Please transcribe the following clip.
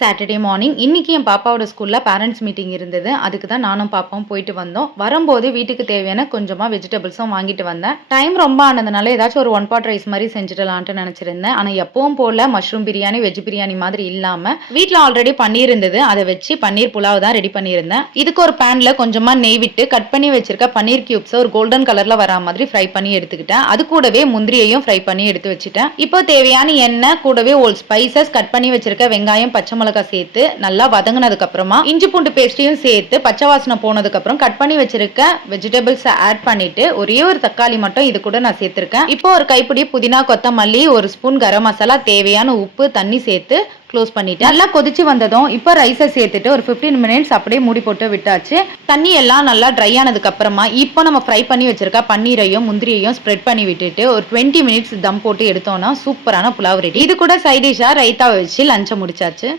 Saturday morning இன்னைக்கு என் பாப்பாவோட ஸ்கூல்ல பேரண்ட்ஸ் மீட்டிங் இருந்தது. அதுக்கு தான் நானும் பாப்பாவும் போயிட்டு வந்தோம். வரும்போது வீட்டுக்கு தேவையான கொஞ்சமா வெஜிடபிள்ஸும் வாங்கிட்டு வந்தேன். டைம் ரொம்ப ஆனதுனால ஏதாச்சும் ஒரு ஒன் பாட் ரைஸ் மாதிரி செஞ்சுடலான்ட்டு நினைச்சிருந்தேன். ஆனா எப்பவும் போல மஷ்ரூம் பிரியாணி, வெஜ் பிரியாணி மாதிரி இல்லாம வீட்ல ஆல்ரெடி பன்னீர் இருந்தது. அதை வச்சு பன்னீர் புலாவ் தான் ரெடி பண்ணியிருந்தேன். இதுக்கு ஒரு பேன்ல கொஞ்சமா நெய் விட்டு கட் பண்ணி வச்சிருக்க பன்னீர் கியூப்ஸ் ஒரு கோல்டன் கலர்ல வரா மாதிரி ஃப்ரை பண்ணி எடுத்துக்கிட்டேன். அது கூடவே முந்திரியையும் ஃப்ரை பண்ணி எடுத்து வச்சுட்டேன். இப்போ தேவையான எண்ணெய் கூடவே ஒரு ஸ்பைசஸ் கட் பண்ணி வச்சிருக்க வெங்காயம், பச்சை மிளகாய் சேர்த்து நல்லா வதங்கினதுக்கு அப்புறமா இஞ்சி பூண்டு பேஸ்டையும் சேர்த்து பச்சை வாசனை போனதுக்கு அப்புறம் கட் பண்ணி வச்சிருக்க வெஜிடபிள்ஸ் ஆட் பண்ணிட்டு ஒரே ஒரு தக்காளி மட்டும் இது கூட நான் சேர்த்திருக்கேன். இப்போ ஒரு கைப்பிடி புதினா, கொத்தமல்லி, ஒரு ஸ்பூன் கரம் மசாலா, தேவையான உப்பு, தண்ணி சேர்த்து க்ளோஸ் பண்ணிட்டு நல்லா கொதிச்சு வந்ததும் இப்போ ரைஸை சேர்த்துட்டு ஒரு 15 மினிட்ஸ் அப்படியே மூடி போட்டு விட்டாச்சு. தண்ணி எல்லாம் நல்லா ட்ரை ஆனதுக்கு அப்புறமா இப்போ நம்ம ஃப்ரை பண்ணி வச்சிருக்க பன்னீரையும் முந்திரியையும் ஸ்ப்ரெட் பண்ணி விட்டுட்டு ஒரு 20 மினிட்ஸ் தம் போட்டு எடுத்தோம்னா சூப்பரான புலாவ் ரெடி. இது கூட சைட் டிஷ்ஷா ரைத்தா வச்சு லஞ்சை முடிச்சாச்சு.